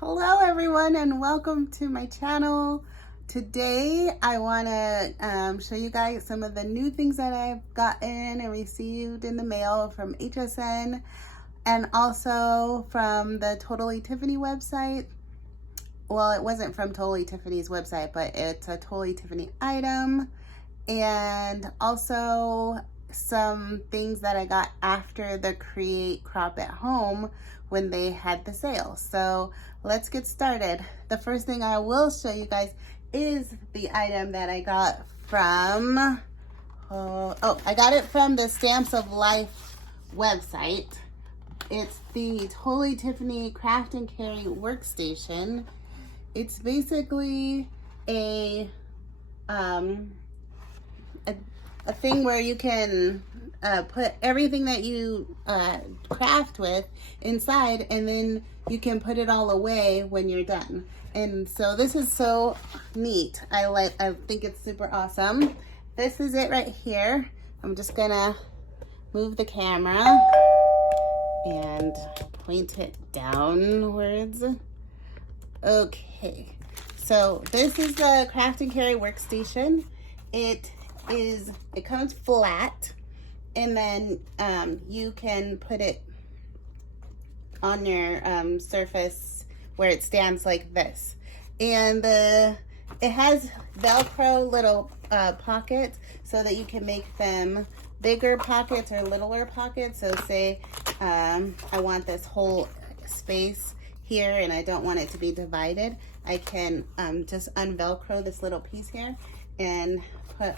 Hello everyone and welcome to my channel. Today I want to show you guys some of the new things that I've gotten and received in the mail from HSN and also from the Totally Tiffany website. Well, it wasn't from Totally Tiffany's website, but it's a Totally Tiffany item, and also some things that I got after the Create Crop at Home when they had the sale. So let's get started. The first thing I will show you guys is the item that I got from, I got it from the Stamps of Life website. It's the Totally Tiffany Craft and Carry Workstation. It's basically a thing where you can put everything that you craft with inside, and then you can put it all away when you're done. And so this is so neat. I think it's super awesome. This is it right here. I'm just gonna move the camera and point it downwards. Okay, so this is the Craft and Carry Workstation. It comes flat, and then you can put it on your surface where it stands like this. And it has Velcro little pockets so that you can make them bigger pockets or littler pockets. So say I want this whole space here and I don't want it to be divided, I can just unvelcro this little piece here and put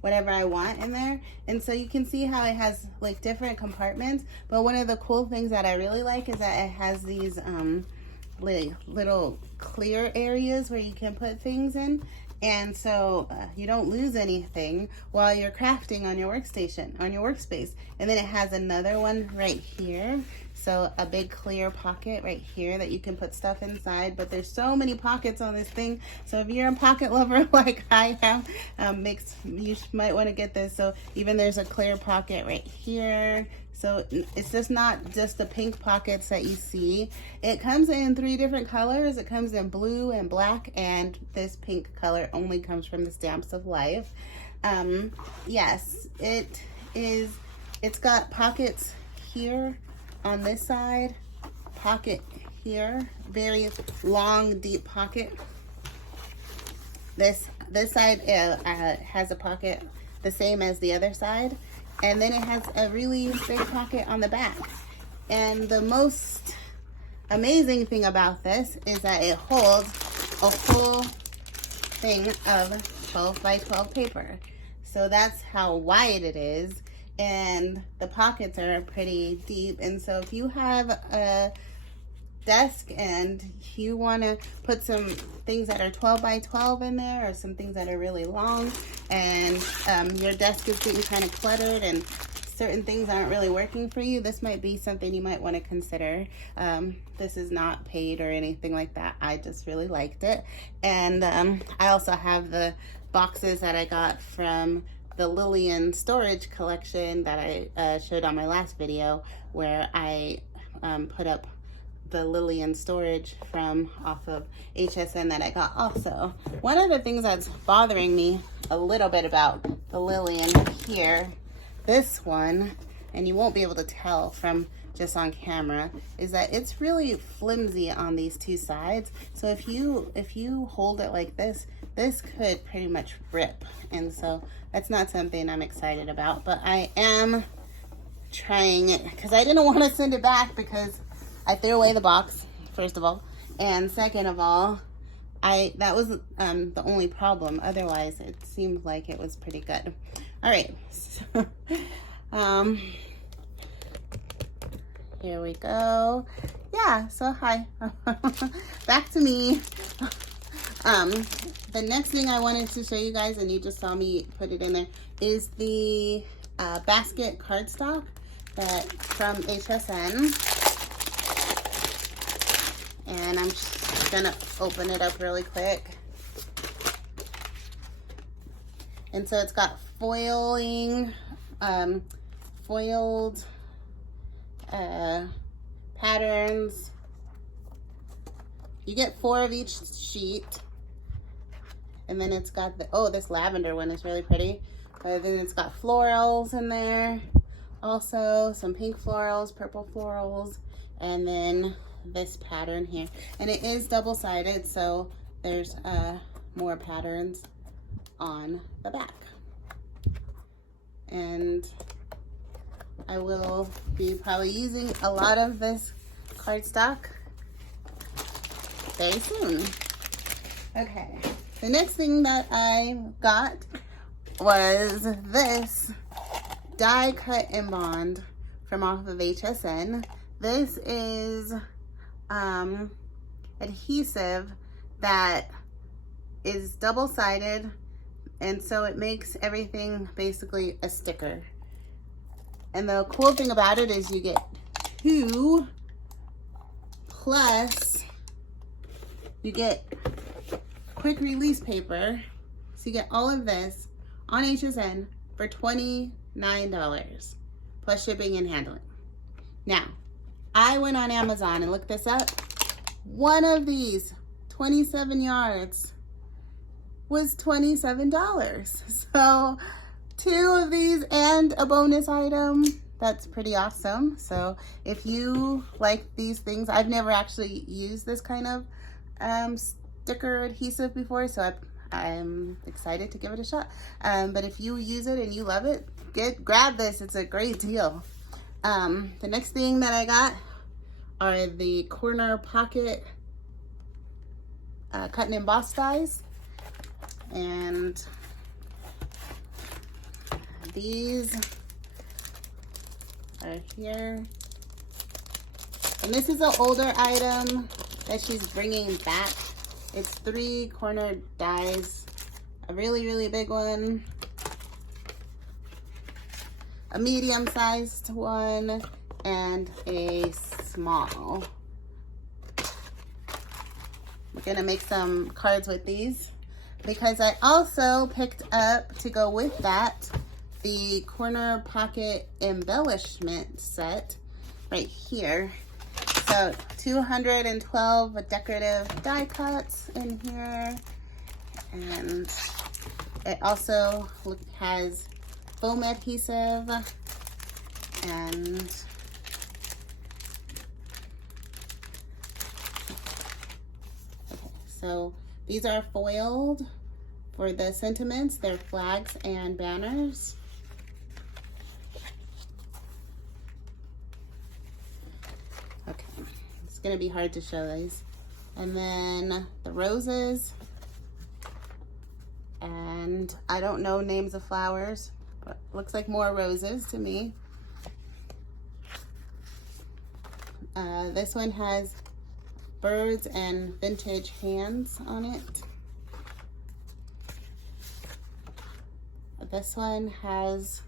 whatever I want in there. And so you can see how it has like different compartments, but one of the cool things that I really like is that it has these little clear areas where you can put things in, and so you don't lose anything while you're crafting on your workstation, on your workspace. And then it has another one right here, so a big clear pocket right here that you can put stuff inside. But there's so many pockets on this thing, so if you're a pocket lover like I am, you might want to get this. So even there's a clear pocket right here. So it's just not just the pink pockets that you see. It comes in 3 different colors. It comes in blue and black, and this pink color only comes from the Stamps of Life. Yes, it's got pockets here on this side, pocket here, very long, deep pocket. This side has a pocket the same as the other side. And then it has a really big pocket on the back. And the most amazing thing about this is that it holds a full thing of 12 by 12 paper. So that's how wide it is. And the pockets are pretty deep. And so if you have a desk and you want to put some things that are 12 by 12 in there, or some things that are really long, and your desk is getting kind of cluttered and certain things aren't really working for you, this might be something you might want to consider. This is not paid or anything like that. I just really liked it. And I also have the boxes that I got from the Lillian storage collection that I showed on my last video, where I put up the Lillian storage from off of HSN that I got also. One of the things that's bothering me a little bit about the Lillian here, this one, and you won't be able to tell from just on camera, is that it's really flimsy on these 2 sides. So if you hold it like this could pretty much rip. And so that's not something I'm excited about, but I am trying it because I didn't want to send it back because I threw away the box, first of all, and second of all, that was the only problem. Otherwise, it seemed like it was pretty good. All right, so, here we go. Yeah, so hi, back to me. The next thing I wanted to show you guys, and you just saw me put it in there, is the basket cardstock from HSN. And I'm just gonna open it up really quick. And so it's got foiling, foiled patterns you get 4 of each sheet. And then it's got the, oh, this lavender one is really pretty. Then it's got florals in there. Also some pink florals, purple florals, and then this pattern here. And it is double-sided, so there's more patterns on the back. And I will be probably using a lot of this cardstock very soon. Okay, the next thing that I got was this die cut and bond from off of HSN. This is adhesive that is double-sided, and so it makes everything basically a sticker. And the cool thing about it is you get 2 plus you get quick release paper. So you get all of this on HSN for $29 plus shipping and handling. Now, I went on Amazon and looked this up. One of these 27 yards was $27. So 2 of these and a bonus item. That's pretty awesome. So if you like these things, I've never actually used this kind of sticker adhesive before, so I'm excited to give it a shot. But if you use it and you love it, grab this. It's a great deal. The next thing that I got are the corner pocket cut and embossed dies. And these are here. And this is an older item that she's bringing back. It's 3 corner dies, a really, really big one, a medium-sized one, and a small. We're gonna make some cards with these because I also picked up, to go with that, the corner pocket embellishment set right here. So 212 decorative die cuts in here, and it also has foam adhesive, and okay, so these are foiled for the sentiments. They're flags and banners. Okay, it's gonna be hard to show these. And then the roses, and I don't know names of flowers, but looks like more roses to me. This one has birds and vintage hands on it. This one has,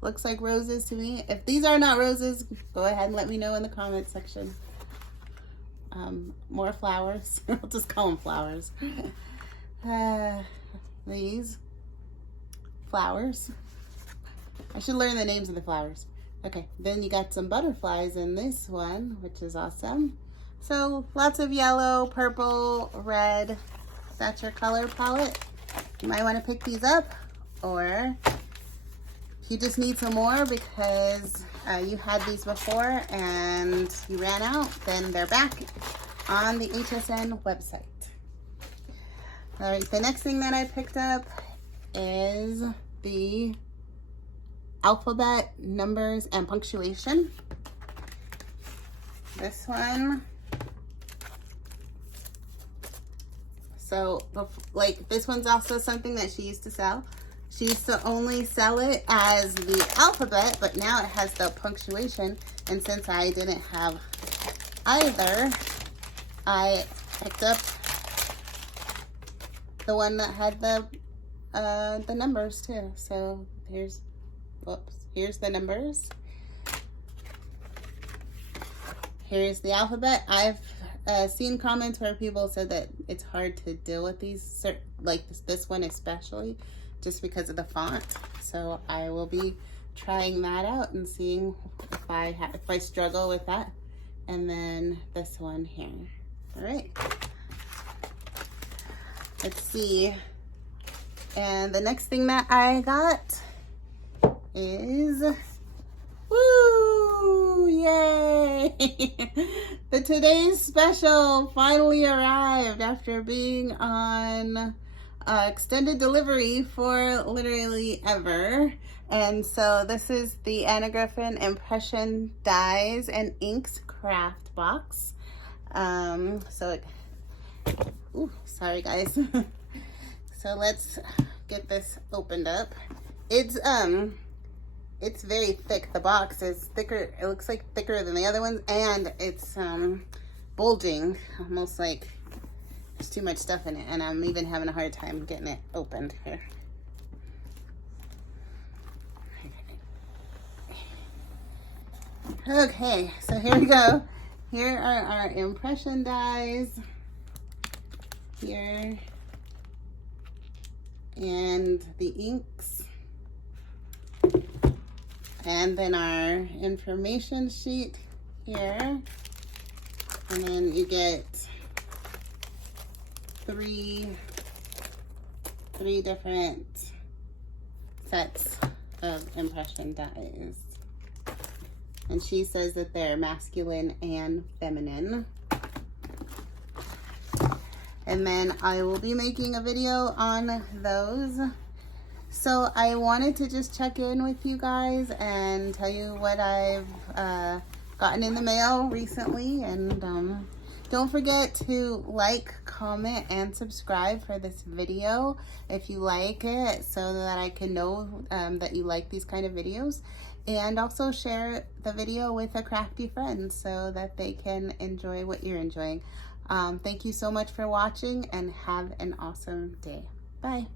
looks like roses to me. If these are not roses, go ahead and let me know in the comment section. More flowers. I'll just call them flowers. These flowers. I should learn the names of the flowers. Okay, then you got some butterflies in this one, which is awesome. So lots of yellow, purple, red. If that's your color palette, you might want to pick these up. Or if you just need some more because you had these before and you ran out, then they're back on the HSN website. All right, the next thing that I picked up is the alphabet, numbers, and punctuation. This one. So, like, this one's also something that she used to sell. She used to only sell it as the alphabet, but now it has the punctuation. And since I didn't have either, I picked up the one that had the numbers too. So here's, whoops, here's the numbers. Here's the alphabet. I've seen comments where people said that it's hard to deal with these, like this one especially, just because of the font. So I will be trying that out and seeing if I struggle with that. And then this one here. All right. Let's see. And the next thing that I got is, woo, yay! The Today's Special finally arrived after being on extended delivery for literally ever. And so this is the Griffin Impression Dies and Inks Craft Box. Ooh, sorry guys. So let's get this opened up. It's very thick. The box is thicker. It looks like thicker than the other ones, and it's bulging, almost like there's too much stuff in it, and I'm even having a hard time getting it opened here. Okay, so here we go. Here are our impression dies. Here. And the inks. And then our information sheet here. And then you get three different sets of impression dies. And she says that they're masculine and feminine. And then I will be making a video on those. So I wanted to just check in with you guys and tell you what I've gotten in the mail recently. And don't forget to like, comment, and subscribe for this video if you like it, so that I can know that you like these kind of videos. And also share the video with a crafty friend so that they can enjoy what you're enjoying. Thank you so much for watching, and have an awesome day. Bye.